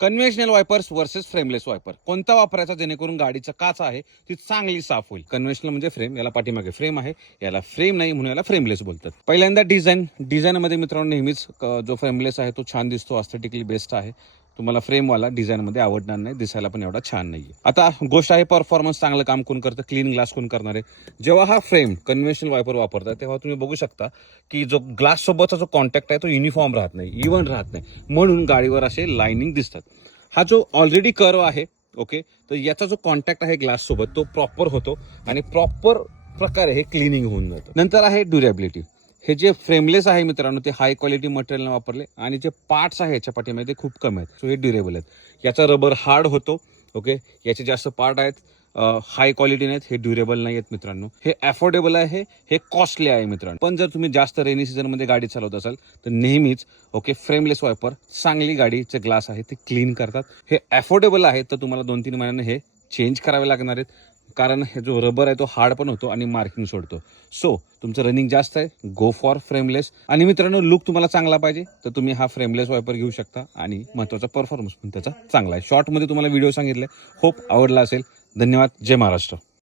Conventional wipers versus frameless viper कोणता वापरायचा जेणेकरून गाडीचा काच आहे ती चांगली साफ होईल. कन्व्हेन्शनल म्हणजे फ्रेम, याला पाठीमागे फ्रेम आहे, याला फ्रेम नाही म्हणून याला फ्रेमलेस बोलतात. पहिल्यांदा डिझाईन मध्ये मित्रांनो नेहमीच जो फ्रेमलेस आहे तो छान दिसतो, एस्थेटिकली बेस्ट आहे. तुम्हाला फ्रेमवाला डिझाईनमध्ये आवडणार नाही, दिसायला पण एवढा छान नाहीये. आता गोष्ट आहे परफॉर्मन्स चांगलं काम कोण करतं, क्लीन ग्लास कोण करणार आहे. जेव्हा हा फ्रेम कन्व्हेन्शनल वायपर वापरता तेव्हा तुम्ही बघू शकता की जो ग्लास सोबतचा जो कॉन्टॅक्ट आहे तो युनिफॉर्म राहत नाही, इव्हन राहत नाही, म्हणून गाडीवर असे लाइनिंग दिसतात. हा जो ऑलरेडी कर्व आहे ओके, तर याचा जो कॉन्टॅक्ट आहे ग्लास सोबत तो प्रॉपर होतो आणि प्रॉपर प्रकारे हे क्लिनिंग होऊन जातं. नंतर आहे ड्युरेबिलिटी. हे जे फ्रेमलेस आहे मित्रांनो ते हाय क्वालिटी मटेरियल वापरले आणि जे पार्ट्स आहे याच्या पाठीमध्ये ते खूप कमी आहेत, सो हे ड्युरेबल आहेत. याचा रबर हार्ड होतो ओके, याचे जास्त पार्ट आहेत हाय क्वालिटी नाहीत, हे ड्युरेबल नाही आहेत मित्रांनो. हे अफोर्डेबल आहे, हे कॉस्टली आहे मित्रांनो. पण जर तुम्ही जास्त रेनी सीझन मध्ये गाडी चालवत असाल तर नेहमीच ओके फ्रेमलेस वायपर चांगली गाडीचे ग्लास आहे ते क्लीन करतात. हे अफोर्डेबल आहे तर तुम्हाला 2-3 महिन्यांनी हे चेंज करावे लागणार आहेत, कारण हे जो रबर आहे तो हार्ड पण होतो आणि मार्किंग सोडतो. सो तुमचं रनिंग जास्त आहे, गो फॉर फ्रेमलेस. आणि मित्रांनो लुक तुम्हाला चांगला पाहिजे तर तुम्ही हा फ्रेमलेस वायपर घेऊ शकता आणि महत्त्वाचा परफॉर्मन्स पण त्याचा चांगला आहे. शॉर्टमध्ये तुम्हाला व्हिडिओ सांगितले, होप आवडला असेल. धन्यवाद. जय महाराष्ट्र.